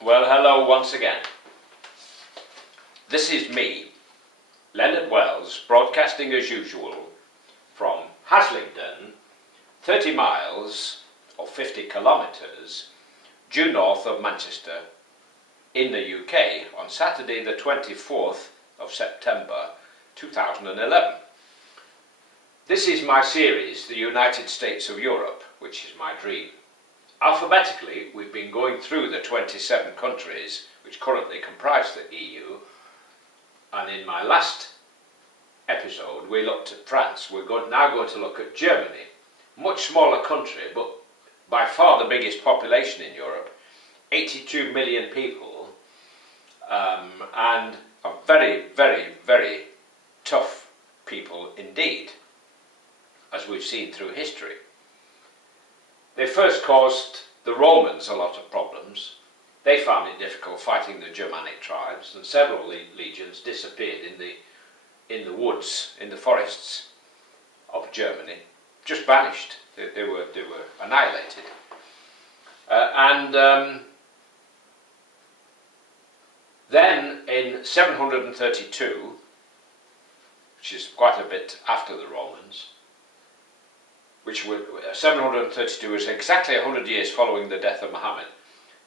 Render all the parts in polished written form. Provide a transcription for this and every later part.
Well, hello once again. This is me, Leonard Wells, broadcasting as usual from HASLINGDEN, 30 miles or 50 kilometres due north of Manchester in the UK on Saturday the 24th of September 2011. This is my series, The United States of Europe, which is my dream. Alphabetically, we've been going through the 27 countries which currently comprise the EU, and in my last episode we looked at France. We're now going to look at Germany, much smaller country but by far the biggest population in Europe, 82 million people, and a very, very, very tough people indeed, as we've seen through history. They first caused the Romans a lot of problems. They found it difficult fighting the Germanic tribes, and several legions disappeared in the woods, in the forests of Germany, just vanished. They were annihilated. Then in 732, which is quite a bit after the Romans, 732 is exactly 100 years following the death of Muhammad.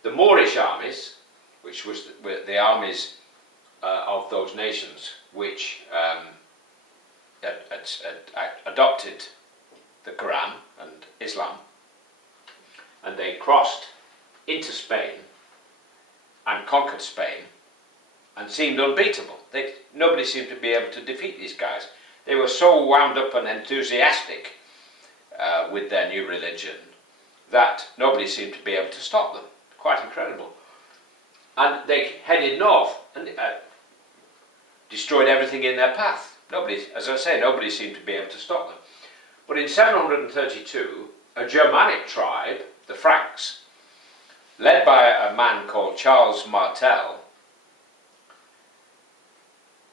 The Moorish armies, which was the armies of those nations which had adopted the Quran and Islam, and they crossed into Spain and conquered Spain and seemed unbeatable. Nobody seemed to be able to defeat these guys. They were so wound up and enthusiastic with their new religion that nobody seemed to be able to stop them. Quite incredible. And they headed north and destroyed everything in their path. Nobody, as I say, nobody seemed to be able to stop them. But in 732, a Germanic tribe, the Franks, led by a man called Charles Martel,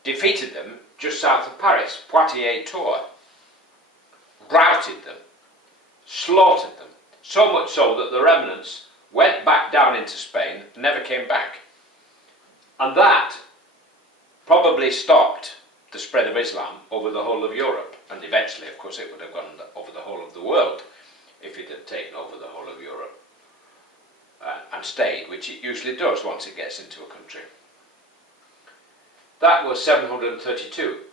defeated them just south of Paris, Poitiers-Tours, routed them, slaughtered them, so much so that the remnants went back down into Spain and never came back. And that probably stopped the spread of Islam over the whole of Europe, and eventually, of course, it would have gone over the whole of the world if it had taken over the whole of Europe and stayed, which it usually does once it gets into a country. That was 732.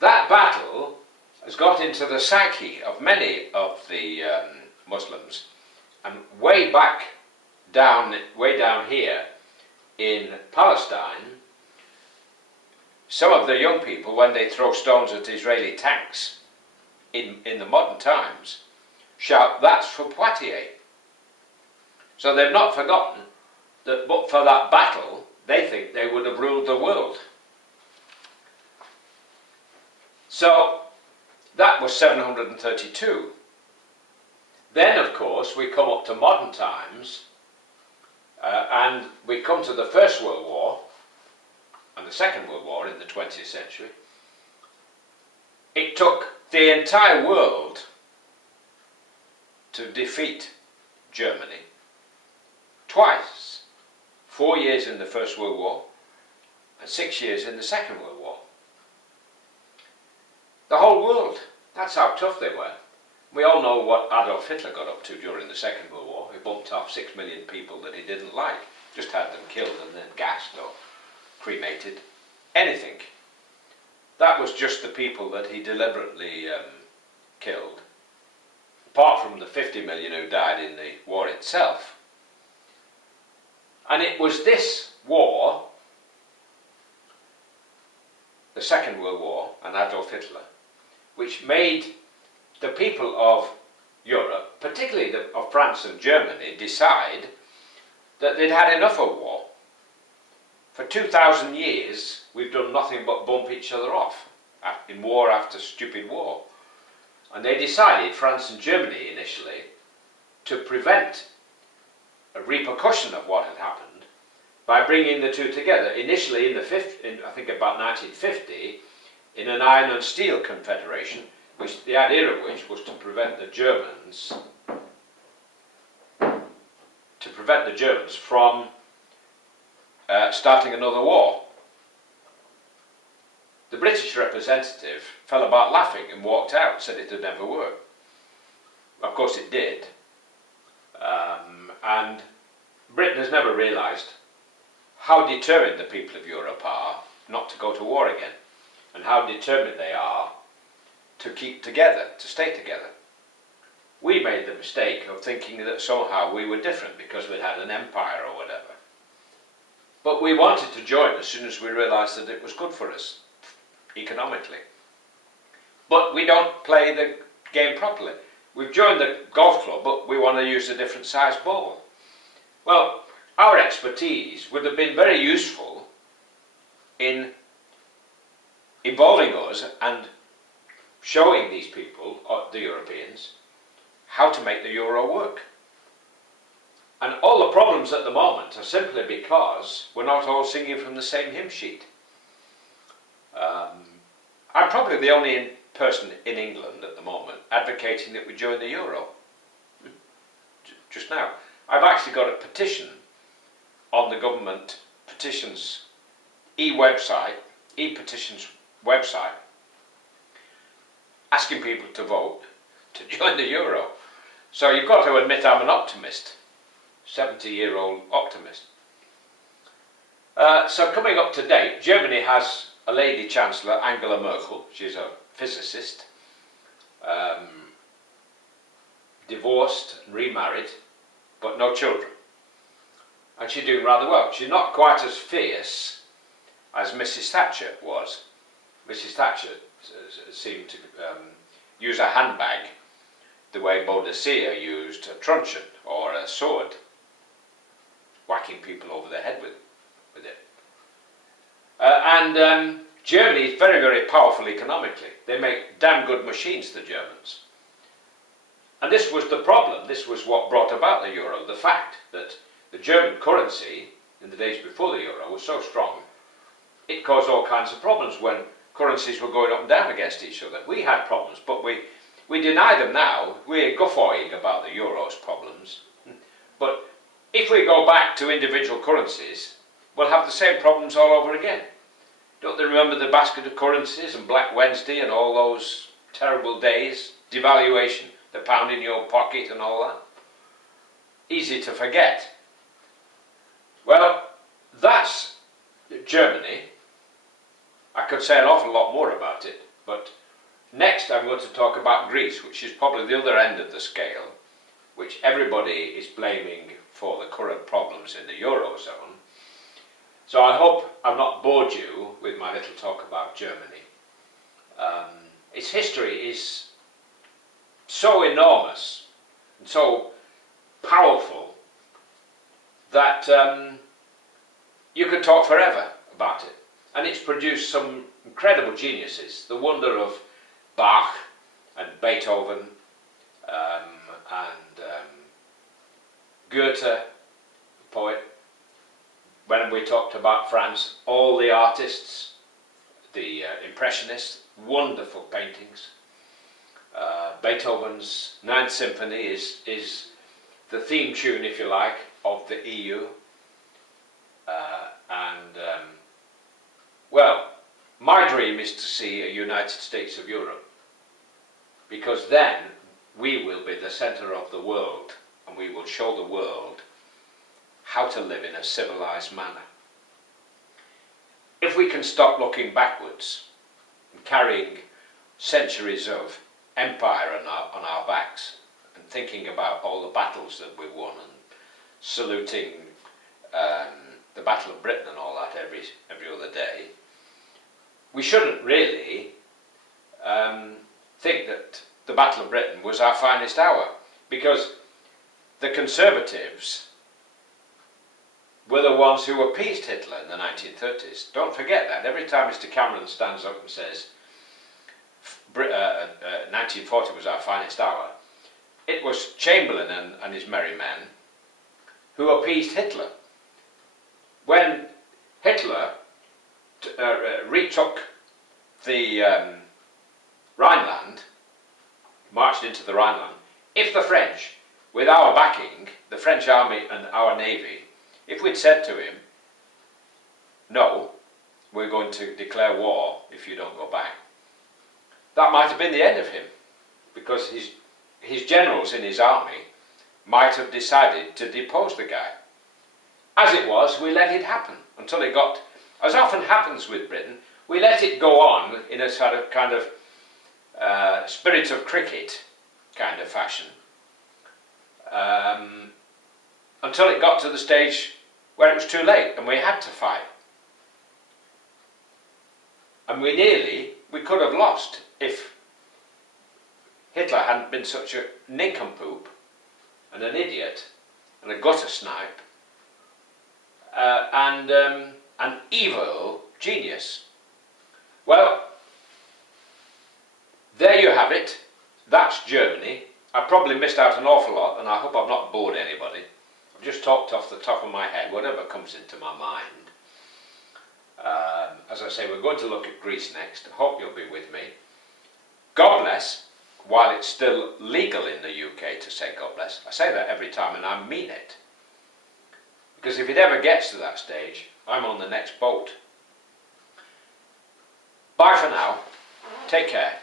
That battle has got into the psyche of many of the Muslims, and way down here in Palestine, some of the young people, when they throw stones at Israeli tanks in the modern times, shout, "That's for Poitiers." So they've not forgotten that but for that battle they think they would have ruled the world. So that was 732. Then, of course, we come up to modern times, and we come to the First World War and the Second World War in the 20th century. It took the entire world to defeat Germany twice. 4 years in the First World War and 6 years in the Second World War. The whole world. That's how tough they were. We all know what Adolf Hitler got up to during the Second World War. He bumped off 6 million people that he didn't like. Just had them killed and then gassed or cremated. Anything. That was just the people that he deliberately killed. Apart from the 50 million who died in the war itself. And it was this war, the Second World War and Adolf Hitler, which made the people of Europe, particularly of France and Germany, decide that they'd had enough of war. For 2,000 years we've done nothing but bump each other off in war after stupid war. And they decided, France and Germany initially, to prevent a repercussion of what had happened by bringing the two together. Initially in I think about 1950, in an iron and steel confederation, which the idea of which was to prevent the Germans from starting another war. The British representative fell about laughing and walked out, said it would never work. Of course it did. And Britain has never realised how determined the people of Europe are not to go to war again, and how determined they are to keep together, to stay together. We made the mistake of thinking that somehow we were different because we'd had an empire or whatever. But we wanted to join as soon as we realised that it was good for us, economically. But we don't play the game properly. We've joined the golf club, but we want to use a different size ball. Well, our expertise would have been very useful in involving us and showing these people, the Europeans, how to make the euro work. And all the problems at the moment are simply because we're not all singing from the same hymn sheet. I'm probably the only person in England at the moment advocating that we join the euro. Just now. I've actually got a petition on the government petitions e-petitions website, asking people to vote to join the euro. So you've got to admit I'm an optimist, 70-year-old optimist. So coming up to date, Germany has a lady chancellor, Angela Merkel. She's a physicist, divorced and remarried, but no children. And she's doing rather well. She's not quite as fierce as Mrs. Thatcher was. Mrs. Thatcher seemed to use a handbag the way Baudelaire used a truncheon or a sword, whacking people over the head with it. Germany is very, very powerful economically. They make damn good machines, the Germans. And this was the problem. This was what brought about the euro, the fact that the German currency in the days before the euro was so strong, it caused all kinds of problems when currencies were going up and down against each other. We had problems, but we deny them now. We're guffawing about the euro's problems. But if we go back to individual currencies, we'll have the same problems all over again. Don't they remember the basket of currencies and Black Wednesday and all those terrible days? Devaluation, the pound in your pocket and all that? Easy to forget. Well, that's Germany. I could say an awful lot more about it, but next I'm going to talk about Greece, which is probably the other end of the scale, which everybody is blaming for the current problems in the Eurozone. So I hope I've not bored you with my little talk about Germany. Its history is so enormous and so powerful that you could talk forever about it. And it's produced some incredible geniuses. The wonder of Bach and Beethoven and Goethe, the poet. When we talked about France, all the artists, the Impressionists, wonderful paintings. Beethoven's Ninth Symphony is the theme tune, if you like, of the EU. Well, my dream is to see a United States of Europe, because then we will be the centre of the world and we will show the world how to live in a civilized manner. If we can stop looking backwards and carrying centuries of empire on our backs and thinking about all the battles that we won and saluting the Battle of Britain and all that every other day, we shouldn't really think that the Battle of Britain was our finest hour, because the Conservatives were the ones who appeased Hitler in the 1930s. Don't forget that. Every time Mr. Cameron stands up and says 1940 was our finest hour, it was Chamberlain and his merry men who appeased Hitler. When Hitler retook the Rhineland, marched into the Rhineland, if the French, with our backing, the French army and our navy, if we'd said to him, no, we're going to declare war if you don't go back, that might have been the end of him, because his generals in his army might have decided to depose the guy. As it was, we let it happen until it got, as often happens with Britain, we let it go on in a sort of kind of spirit of cricket kind of fashion, until it got to the stage where it was too late and we had to fight. And we could have lost if Hitler hadn't been such a nincompoop and an idiot and a gutter snipe and an evil genius. Well, there you have it. That's Germany. I probably missed out an awful lot, and I hope I've not bored anybody. I've just talked off the top of my head, whatever comes into my mind. As I say, we're going to look at Greece next. I hope you'll be with me. God bless, while it's still legal in the UK to say God bless. I say that every time, and I mean it. Because if it ever gets to that stage, I'm on the next boat. Bye for now. Take care.